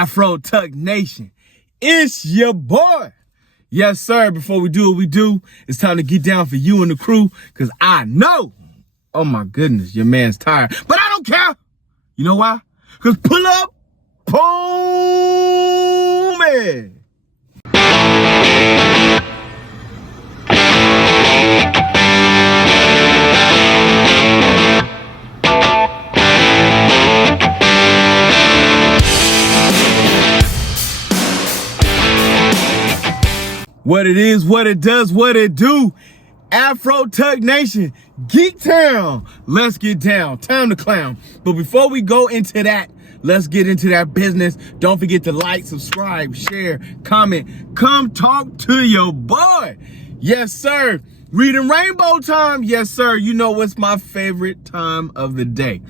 Afro Tuck Nation. It's your boy. Yes, sir. Before we do what we do, it's time to get down for you and the crew, because I know, oh my goodness, your man's tired. But I don't care. You know why? Because pull up, boom, man. What it is, what it does, what it do. Afro Tuck Nation, Geek Town. Let's get down. Time to clown. But before we go into that, let's get into that business. Don't forget to like, subscribe, share, comment. Come talk to your boy. Yes, sir. Reading Rainbow time. Yes, sir. You know what's my favorite time of the day.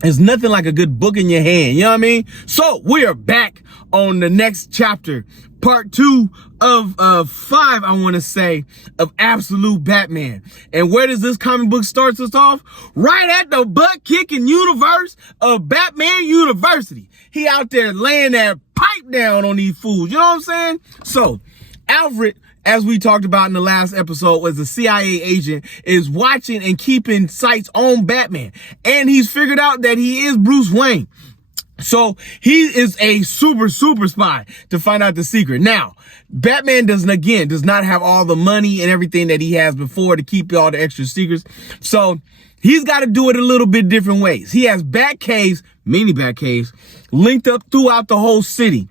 There's nothing like a good book in your hand. You know what I mean? So we are back on the next chapter. Part 2 of 5, I want to say, of Absolute Batman. And where does this comic book start us off? Right at the butt-kicking universe of Batman University. He out there laying that pipe down on these fools. You know what I'm saying? So, Alfred, as we talked about in the last episode, was a CIA agent, is watching and keeping sights on Batman. And he's figured out that he is Bruce Wayne. So he is a super spy to find out the secret. Now, Batman does not have all the money and everything that he has before to keep all the extra secrets. So he's got to do it a little bit different ways. He has bat caves, mini bat caves, linked up throughout the whole city.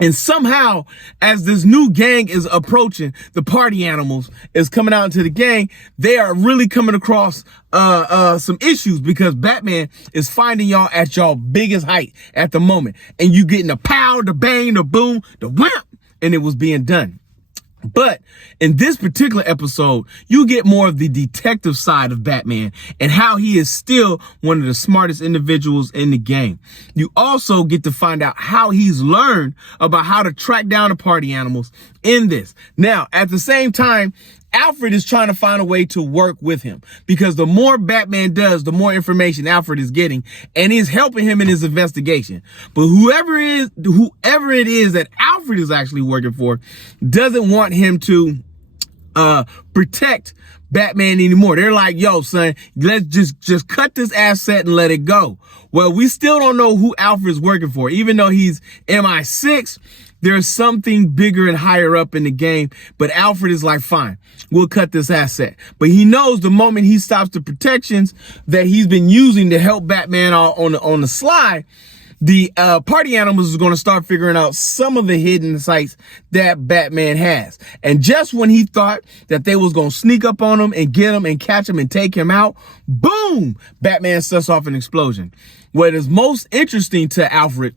And somehow, as this new gang is approaching, the party animals is coming out into the gang, they are really coming across some issues, because Batman is finding y'all at y'all biggest height at the moment. And you getting the pow, the bang, the boom, the wham, and it was being done. But in this particular episode, you get more of the detective side of Batman and how he is still one of the smartest individuals in the game. You also get to find out how he's learned about how to track down the party animals in this. Now, at the same time, Alfred is trying to find a way to work with him, because the more Batman does, the more information Alfred is getting, and he's helping him in his investigation. But whoever it is that Alfred is actually working for doesn't want him to protect Batman anymore. They're like, yo, son, let's just cut this asset and let it go. Well, we still don't know who Alfred is working for. Even though he's MI6, there's something bigger and higher up in the game. But Alfred is like, fine, we'll cut this asset. But he knows the moment he stops the protections that he's been using to help Batman on the slide, the party animals is going to start figuring out some of the hidden sites that Batman has. And just when he thought that they was going to sneak up on him and get him and catch him and take him out, boom, Batman sets off an explosion. What is most interesting to Alfred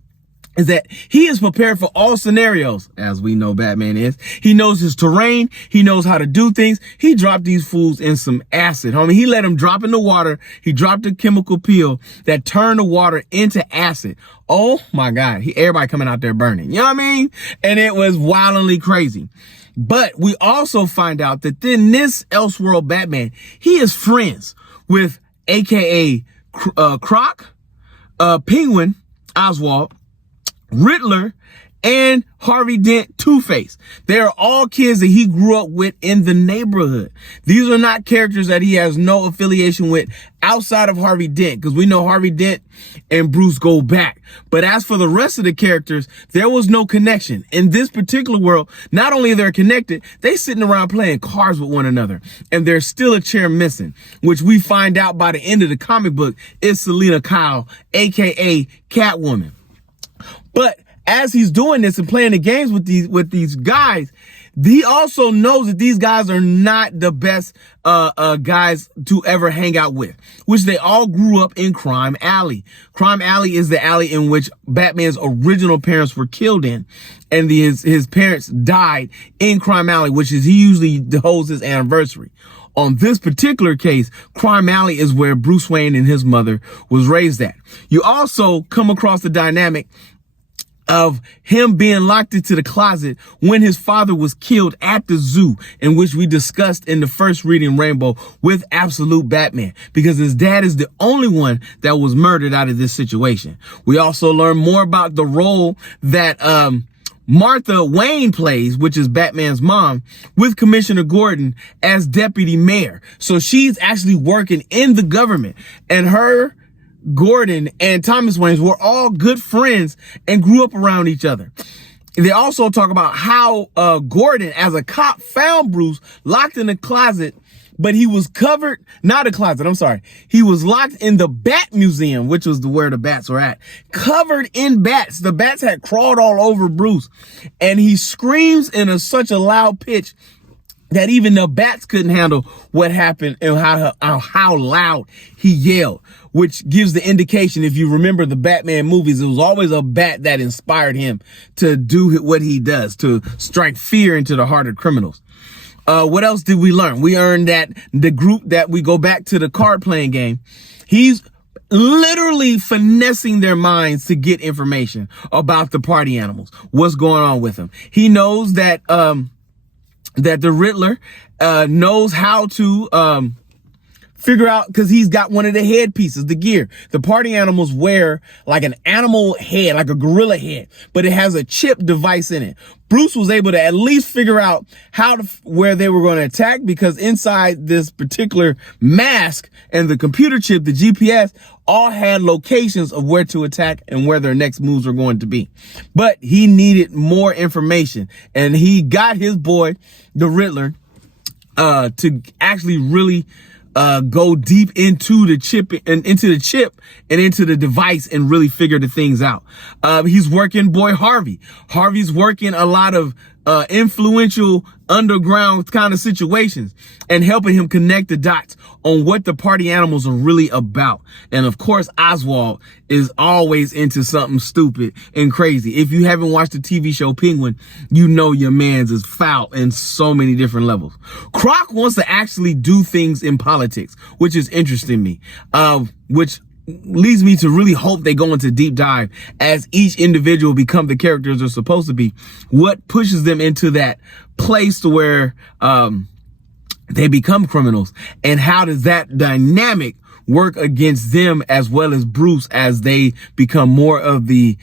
is that he is prepared for all scenarios, as we know Batman is. He knows his terrain. He knows how to do things. He dropped these fools in some acid, homie. He let them drop in the water. He dropped a chemical peel that turned the water into acid. Oh my God. Everybody coming out there burning. You know what I mean? And it was wildly crazy. But we also find out that then this Elseworld Batman, he is friends with AKA Croc, Penguin, Oswald, Riddler, and Harvey Dent, Two-Face. They are all kids that he grew up with in the neighborhood. These are not characters that he has no affiliation with outside of Harvey Dent, because we know Harvey Dent and Bruce go back. But as for the rest of the characters, there was no connection. In this particular world, not only are they connected, they sitting around playing cards with one another. And there's still a chair missing, which we find out by the end of the comic book is Selena Kyle, aka Catwoman. But as he's doing this and playing the games with these guys, he also knows that these guys are not the best guys to ever hang out with, which they all grew up in Crime Alley. Crime Alley is the alley in which Batman's original parents were killed in, and his parents died in Crime Alley, which is he usually holds his anniversary. On this particular case, Crime Alley is where Bruce Wayne and his mother was raised at. You also come across the dynamic of him being locked into the closet when his father was killed at the zoo, in which we discussed in the first reading Rainbow with Absolute Batman, because his dad is the only one that was murdered out of this situation. We also learn more about the role that Martha Wayne plays, which is Batman's mom, with Commissioner Gordon as deputy mayor. So she's actually working in the government, and her, Gordon, and Thomas Wayne were all good friends and grew up around each other. They also talk about how Gordon, as a cop, found Bruce locked in a closet, but he was covered, not a closet, I'm sorry. He was locked in the Bat Museum, which was where the bats were at, covered in bats. The bats had crawled all over Bruce, and he screams in such a loud pitch that even the bats couldn't handle what happened and how loud he yelled, which gives the indication, if you remember the Batman movies, it was always a bat that inspired him to do what he does, to strike fear into the heart of criminals. What else did we learn? We learned that the group that we go back to the card playing game, he's literally finessing their minds to get information about the party animals, what's going on with them. He knows that the Riddler knows how to figure out, because he's got one of the headpieces, the gear. The party animals wear like an animal head, like a gorilla head, but it has a chip device in it. Bruce was able to at least figure out where they were going to attack, because inside this particular mask and the computer chip, the GPS, all had locations of where to attack and where their next moves were going to be. But he needed more information, and he got his boy, the Riddler, to actually really go deep into the chip and into the device and really figure the things out. He's working boy Harvey. Harvey's working a lot of influential underground kind of situations and helping him connect the dots on what the party animals are really about. And of course, Oswald is always into something stupid and crazy. If you haven't watched the TV show Penguin, you know your man's is foul in so many different levels. Croc wants to actually do things in politics, which is interesting me, which leads me to really hope they go into deep dive as each individual become the characters they're supposed to be. What pushes them into that place to where they become criminals, and how does that dynamic work against them as well as Bruce as they become more of the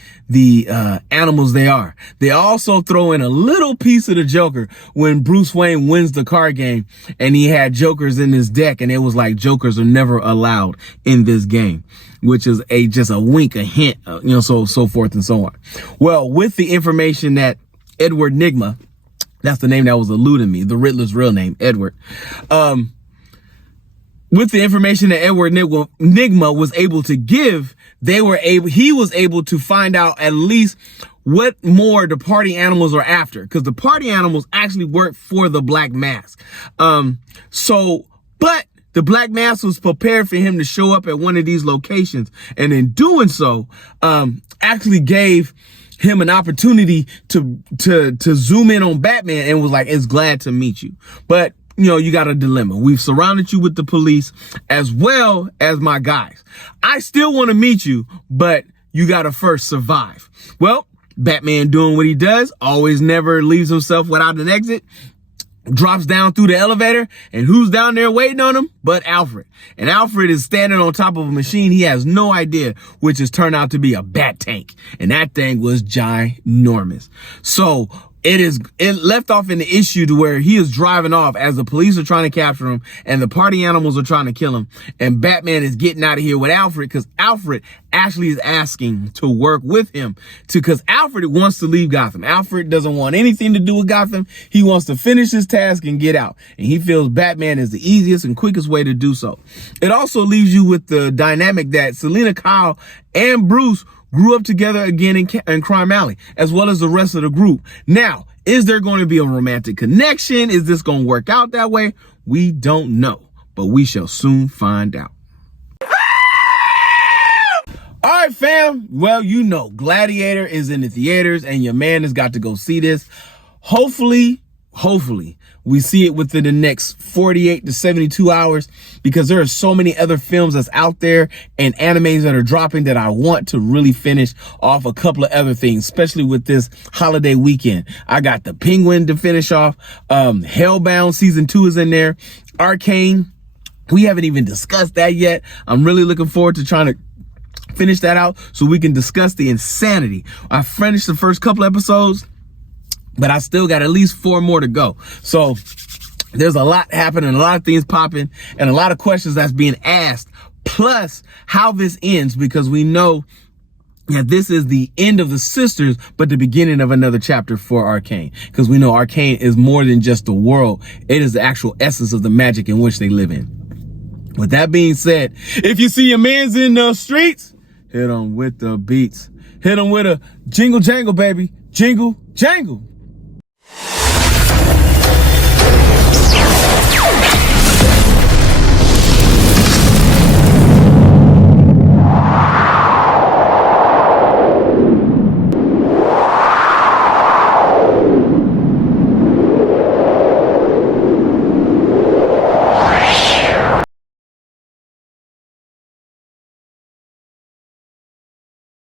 animals they are. They also throw in a little piece of the Joker when Bruce Wayne wins the card game and he had Jokers in his deck, and it was like Jokers are never allowed in this game, which is just a wink, a hint, so forth and so on. Well, with the information that Edward Nygma, that's the name that was eluding me, the Riddler's real name, Edward, with the information that Edward Nygma was able to give, he was able to find out at least what more the party animals are after, because the party animals actually work for the Black Mask. But the Black Mask was prepared for him to show up at one of these locations, and in doing so, actually gave him an opportunity to zoom in on Batman and was like, "It's glad to meet you." But you got a dilemma. We've surrounded you with the police as well as my guys. I still want to meet you, but you got to first survive. Well, Batman doing what he does, always never leaves himself without an exit, drops down through the elevator, and who's down there waiting on him but Alfred? And Alfred is standing on top of a machine he has no idea, which has turned out to be a bat tank, and that thing was ginormous. So it left off in the issue to where he is driving off as the police are trying to capture him and the party animals are trying to kill him, and Batman is getting out of here with Alfred, because Alfred actually is asking to work with him because Alfred wants to leave Gotham. Alfred doesn't want anything to do with Gotham. He wants to finish his task and get out, and he feels Batman is the easiest and quickest way to do so. It also leaves you with the dynamic that Selina Kyle and Bruce grew up together again in Crime Alley, as well as the rest of the group. Now, is there going to be a romantic connection? Is this going to work out that way? We don't know, but we shall soon find out. All right, fam. Well, Gladiator is in the theaters, and your man has got to go see this. Hopefully, hopefully we see it within the next 48 to 72 hours, because there are so many other films that's out there and animes that are dropping that I want to really finish off a couple of other things, especially with this holiday weekend. I got The Penguin to finish off. Hellbound season 2 is in there. Arcane, we haven't even discussed that yet. I'm really looking forward to trying to finish that out so we can discuss the insanity. I finished the first couple episodes, but I still got at least 4 more to go. So there's a lot happening, a lot of things popping, and a lot of questions that's being asked, plus how this ends, because we know that this is the end of the sisters, but the beginning of another chapter for Arcane, because we know Arcane is more than just the world. It is the actual essence of the magic in which they live in. With that being said, if you see your mans in the streets, hit them with the beats. Hit them with a jingle jangle, baby. Jingle jangle.